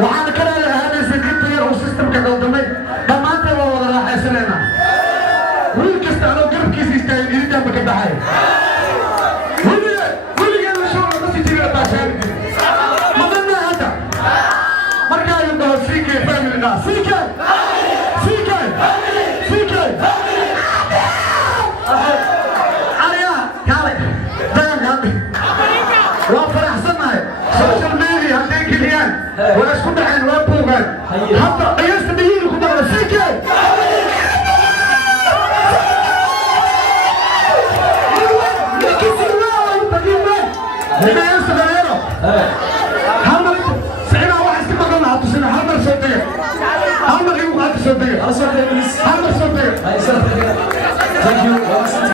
waxaan kala lahaanay secretary oo systemka qaldamay dhammaanteen waa wada raaxaysanayna wiil kasta anoo garabkiisa istaagay idintaanba ka baxay weligeeda shawra ma sii jirin baashaari jirin madana hadda marka ayuu dhaho CK family na CK ariya kale dan hadi waa faraxsanahay social media hadday geliyaan waa isku dhaceen waa buugaan hadda